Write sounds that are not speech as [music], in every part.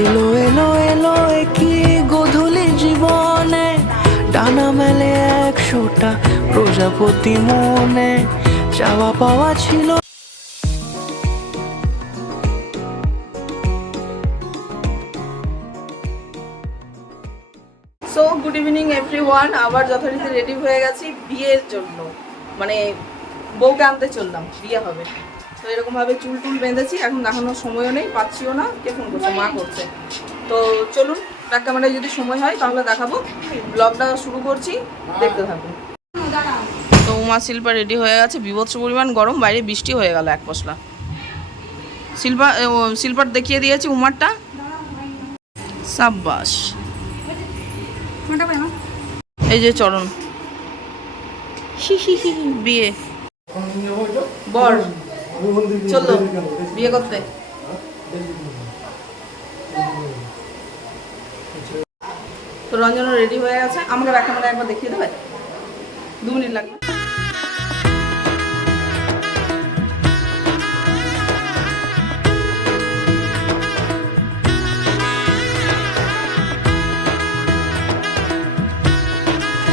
এলো এলো এলো কি গোধূলি জীবনে। ডানা মেলে একশোটা প্রজাপতি মনে। চাওয়া পাওয়া ছিল so good evening everyone আবার যথারীতি রেডি হয়ে গেছি বিয়ের জন্য। মানে বউকে আনতে চললাম, বিয়ে হবে। তো এরকমভাবে চুল টুল বেঁধেছি এখন দেখানোর সময়ও নেই পাচ্ছিও না কে ফোন করছে মা করছে। তো চলুন ব্যাক ক্যামেরায় যদি সময় হয় তাহলে দেখাবো। ব্লগটা শুরু করছি দেখতে থাকুন। তো উমা শিল্পা রেডি হয়ে গেছে বিভৎস পরিমাণ গরম বাইরে বৃষ্টি হয়ে গেল এক পশলা। শিল্পা শিল্পার দেখিয়ে দিয়েছি উমারটা। সাব্বাস। এই যে চরণ। [laughs] বিয়ে। বর। চলল বিয়ে করতে। তো রঞ্জন রেডি হয়ে গেছে। আমাকে ব্যাখ্যা মানে একবার দেখিয়ে দেবে? দু মিনিট লাগবে।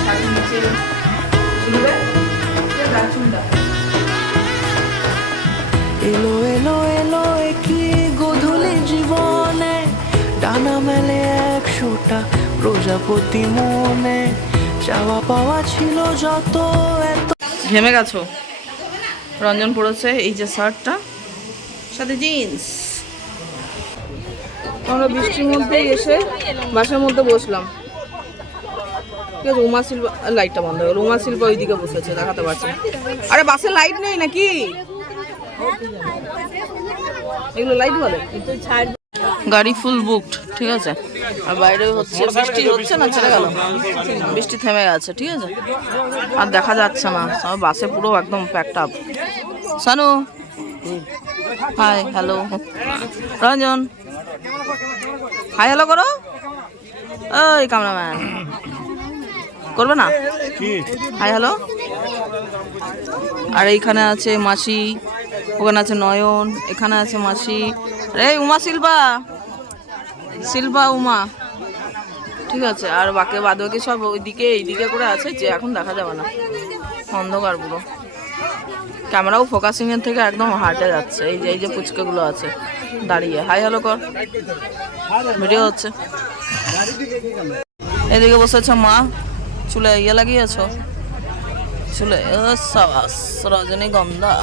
শাড়ির নিচে আছে, চুলটা। এলো এলো এলো কি গোধূলি জীবনে। ডানা মেলে একশোটা প্রজাপতি মনে। চাওয়া পাওয়া ছিল যত এত ঘেমে গেছো? রঞ্জন পড়েছে এই যে শার্টটা। সাথে জিন্স আমরা বৃষ্টির মধ্যে এসে বাসার মধ্যে বসলাম। ঠিক আছে উমা শিল্পা লাইটটা বন্ধ হয়ে গেল। উমা শিল্পা ওইদিকে বসেছে, দেখাতে পারছে আরে বাসে লাইট নেই নাকি? এগুলো লাইট বলে? গাড়ি ফুল বুকড ঠিক আছে? আর বাইরে হচ্ছে বৃষ্টি হচ্ছে না ছেড়ে গেল। বৃষ্টি থেমে গেছে ঠিক আছে? আর দেখা যাচ্ছে না সব বাসে পুরো একদম packed up Sanu? Hi hello Ranjan? Hi hello করো। ওই ক্যামেরাম্যান করবে না? হাই হ্যালো আর এইখানে আছে মাসি। ওখানে আছে নয়ন, এখানে আছে মাসি। এই উমা শিল্পা। শিল্পা, উমা। ঠিক আছে, আর বাকি বাদ বাকি সব ওইদিকে, এইদিকে করে আছে যে এখন দেখা যাবে না। অন্ধকার পুরো। ক্যামেরাও ফোকাসিং এর থেকে একদম হাটে যাচ্ছে। এই যে এই যে পুচকেগুলো আছে, দাঁড়িয়ে। হাই হ্যালো কর। ভিডিও হচ্ছে। এদিকে বসেছে মা। চুলে ইয়ে লাগিয়েছ? চুলে সাবাস, রজনীগন্ধা।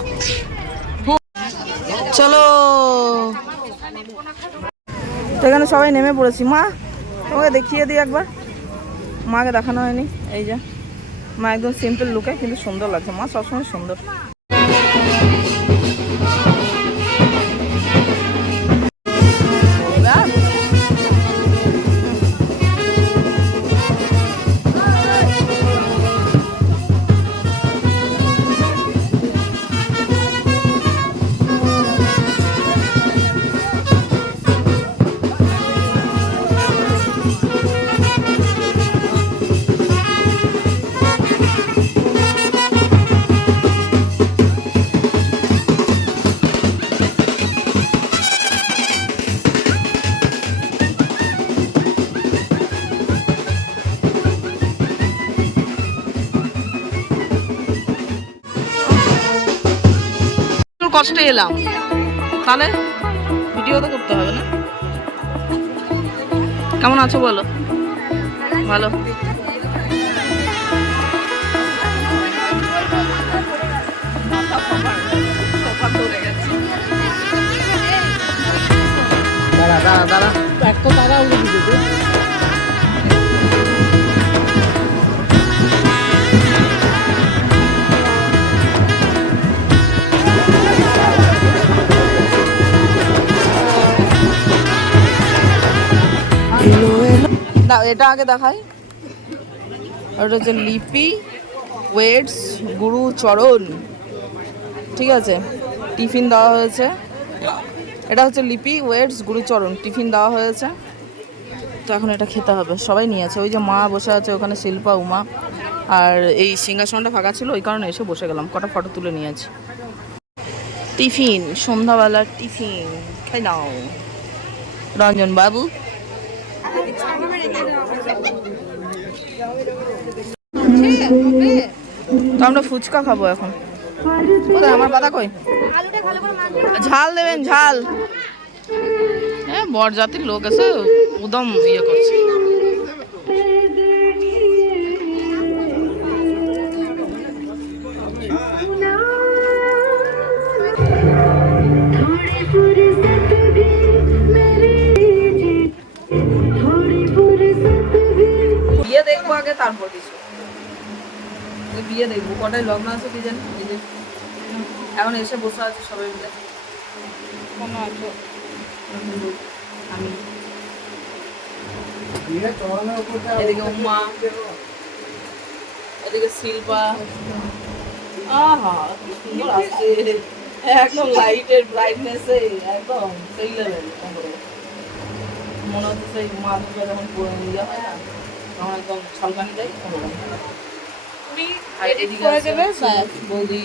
চলো। তো এখানে সবাই নেমে পড়েছি। মা, তোমাকে দেখিয়ে দিই একবার। মাকে দেখানো হয়নি। এই যে, মা একদম সিম্পল লুকে কিন্তু সুন্দর লাগছে। মা সবসময় সুন্দর। কষ্টে এলাম। তাহলে ভিডিও তো করতে হবে না। কেমন আছো বলো? ভালো। দাঁড়া দাঁড়া দাঁড়া। একটা দাঁড়া উড়ে দাও এটা আগে দেখাই। এটা হচ্ছে লিপি, ওয়েটস, গুরু, চরণ। ঠিক আছে? টিফিন দেওয়া হয়েছে। এটা হচ্ছে লিপি, ওয়েটস গুরুচরণ টিফিন দেওয়া হয়েছে। তো এখন এটা খেতে হবে। সবাই নিয়েছে ওই যে মা বসে আছে, ওখানে শিল্পা, উমা। আর এই সিংহাসনটা ফাঁকা ছিল, ওই কারণে এসে বসে গেলাম। কটা ফটো তুলে নিয়েছি টিফিন, সন্ধ্যাবেলার টিফিন। খাই নাও। রঞ্জন বাবু তো আমরা ফুচকা খাব এখন। আমার পাতা কই? ঝাল দেবেন, ঝাল। হ্যাঁ বরজাতির লোক আছে উদম ইয়ে করছে। আগে তারপর কিছু। বিয়ে দেখব কটায় লগ্ন আছে কি জানি এখন এসে বসে আছে সবাই মিলে। কোনো আছে? আমি। এদিকে উমা। এদিকে শিল্পা। আহা কি সুন্দর আসছে। একদম লাইটের ব্রাইটনেসে একদম সেই লেভেল মনে হচ্ছে সেই মা দুর্গা যখন পুরো ইয়ে হয় না তখন একদম ছলকানি দেয় আর এদিকে বৌদি।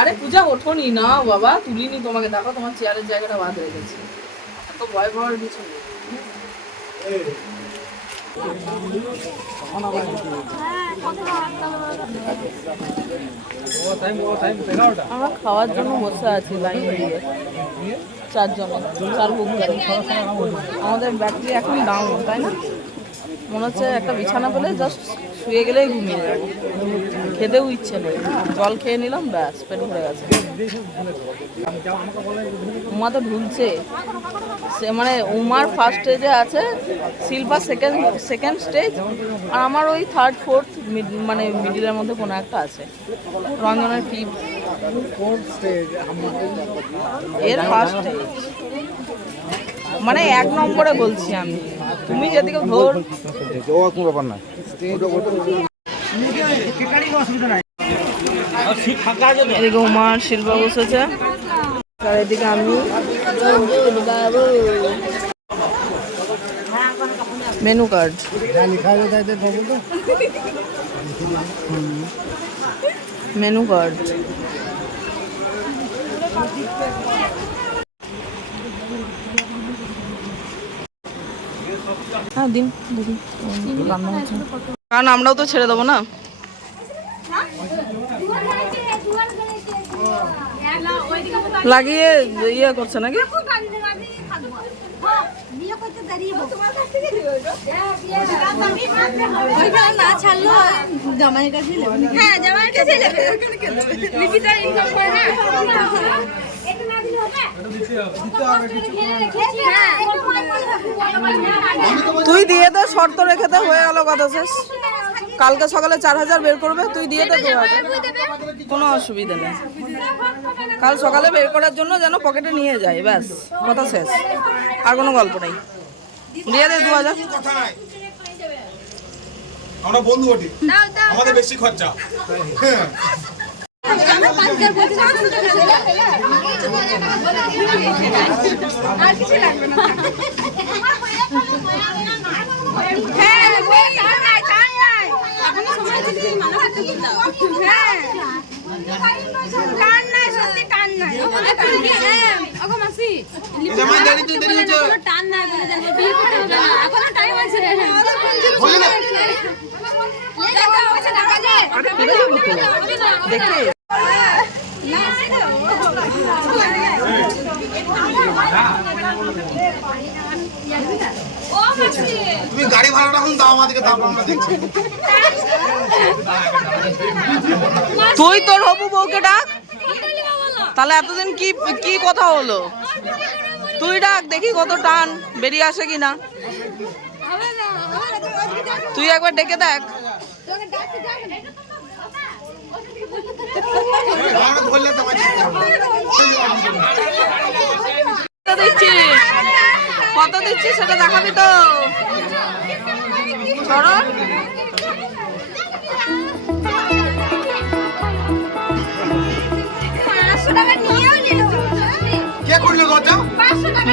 আরে পূজা ওঠোনি। না বাবা তুলিনি তোমাকে। দেখো তোমার চেয়ারের জায়গাটা বাদ রেখেছি এত ভয় পাওয়ার কিছু নেই। আমরা খাওয়ার জন্য বসে আছি লাইন দিয়ে। চারজন চার বুক করে আমাদের ব্যাটারি এখন ডাউন তাই না? মনে হচ্ছে একটা বিছানা পেলে জাস্ট শুয়ে গেলেই ঘুমিয়ে যাব। খেতেও ইচ্ছে নেই। জল খেয়ে নিলাম ব্যাস পেট ভরে গেছে। উমা তো ঢুলছে। সে মানে উমার ফার্স্ট স্টেজে আছে শিল্পা সেকেন্ড সেকেন্ড স্টেজ আর আমার ওই থার্ড ফোর্থ মানে মিডিলের মধ্যে কোনো একটা আছে। রঞ্জনের ফিফথ এর ফার্স্ট স্টেজ মানে এক নম্বরে বলছি আমি। তুমি যেদিকে ধর ও কোনো ব্যাপার না এদিকে উমার বসেছে। আর আমি। Menu card. Menu card. হ্যাঁ দিন দিদি। রান্না হচ্ছে কারণ আমরাও তো ছেড়ে দেবো না। লাগিয়ে ইয়ে করছে নাকি? না ছাড়লো জামাইয়ের কাছে হ্যাঁ জামাইয়ের কাছে লিপিটা ইনকাম করে হ্যাঁ তুই দিয়ে দে, শর্ত রেখে দে, হয়ে গেল কথা শেষ। কালকে সকালে চার হাজার বের করবে, তুই দিয়ে দে দু হাজার। কোনো অসুবিধা নেই। কাল সকালে বের করার জন্য যেন পকেটে নিয়ে যায়, ব্যাস, কথা শেষ। আর কোনো গল্প নেই। দিয়ে দে দু হাজার। আমরা বন্ধু আমাদের বেশি খরচা। হ্যাঁ। আর কিছু লাগবে না টান এখনও টাইম আছে দেখে। তুমি গাড়ি ভাড়াটা এখন দাও আমাদেরকে তারপর আমরা দেখছি। তুই তোর হবু বউকে ডাক। তাহলে এতদিন কি কি কথা হলো? তুই ডাক দেখি কত টান বেরিয়ে আসে কিনা। তুই একবার ডেকে দেখ ভাড়াটা ধরলে তো আমার দিতে হবে। কত কত দিচ্ছিস? সেটা দেখাবি তো। টাকা কে করল দরজা? পাঁচশো টাকা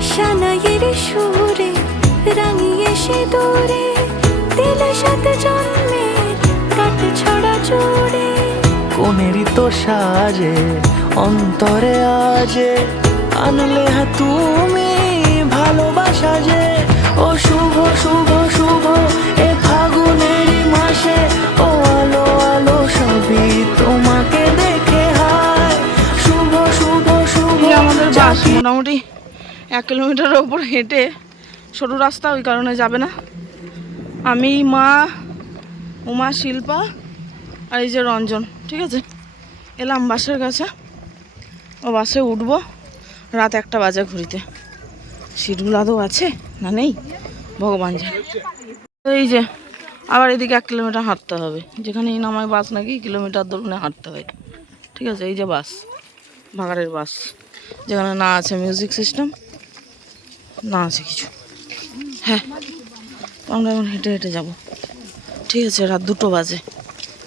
সানাইয়ের সুরে রাঙিয়ে সে দূরে দিলে সাথে জন্মের কাট ছড়া জুড়ে কোনেরই তো সাজে, অন্তরে আজে। আনলে হ্যাঁ তুমি ভালোবাসা যে। ও শুভ শুভ শুভ মোটামুটি এক কিলোমিটারের ওপর হেঁটে সরু রাস্তা, ওই কারণে যাবে না। আমি, মা, উমা, শিল্পা আর এই যে রঞ্জন, ঠিক আছে? এলাম বাসের কাছে। ও বাসে উঠবো রাত একটা বাজে ঘুরিতে সিটগুলো আদৌ আছে না নেই? ভগবান জানে। এই যে, আবার এদিকে এক কিলোমিটার হাঁটতে হবে। যেখানে এই নামায় বাস নাকি, কিলোমিটার দূরে হাঁটতে হয়। ঠিক আছে, এই যে বাস, ভাগাড়ের বাস। যেখানে না আছে মিউজিক সিস্টেম না আছে কিছু। হ্যাঁ আমরা এখন হেঁটে হেঁটে যাব। ঠিক আছে, রাত দুটো বাজে।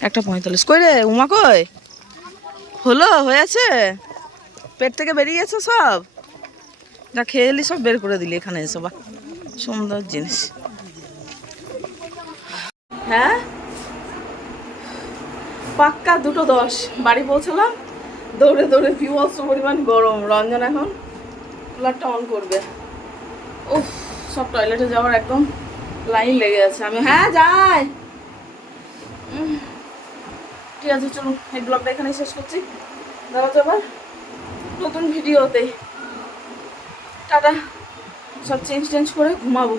একটা পঁয়তাল্লিশ। কই রে, উমা কই? হলো হয়েছে পেট থেকে বেরিয়ে গেছে সব? যা খেয়ে এলি, সব বের করে দিলি এখানে এসে, বা। সুন্দর জিনিস। হ্যাঁ? পাক্কা দুটো দশ। বাড়ি পৌঁছলাম। দৌড়ে দৌড়ে বিভৎস পরিমাণ গরম। রঞ্জন এখন কুলারটা অন করবে। উফ, সব টয়লেটে যাওয়ার একদম লাইন লেগে আছে। আমি হ্যাঁ যাই। ঠিক আছে, চলুন, এই ব্লগটা এখানেই শেষ করছি। দেখা আবার নতুন ভিডিওতে টাটা। সব চেঞ্জ টেঞ্জ করে ঘুমাবো।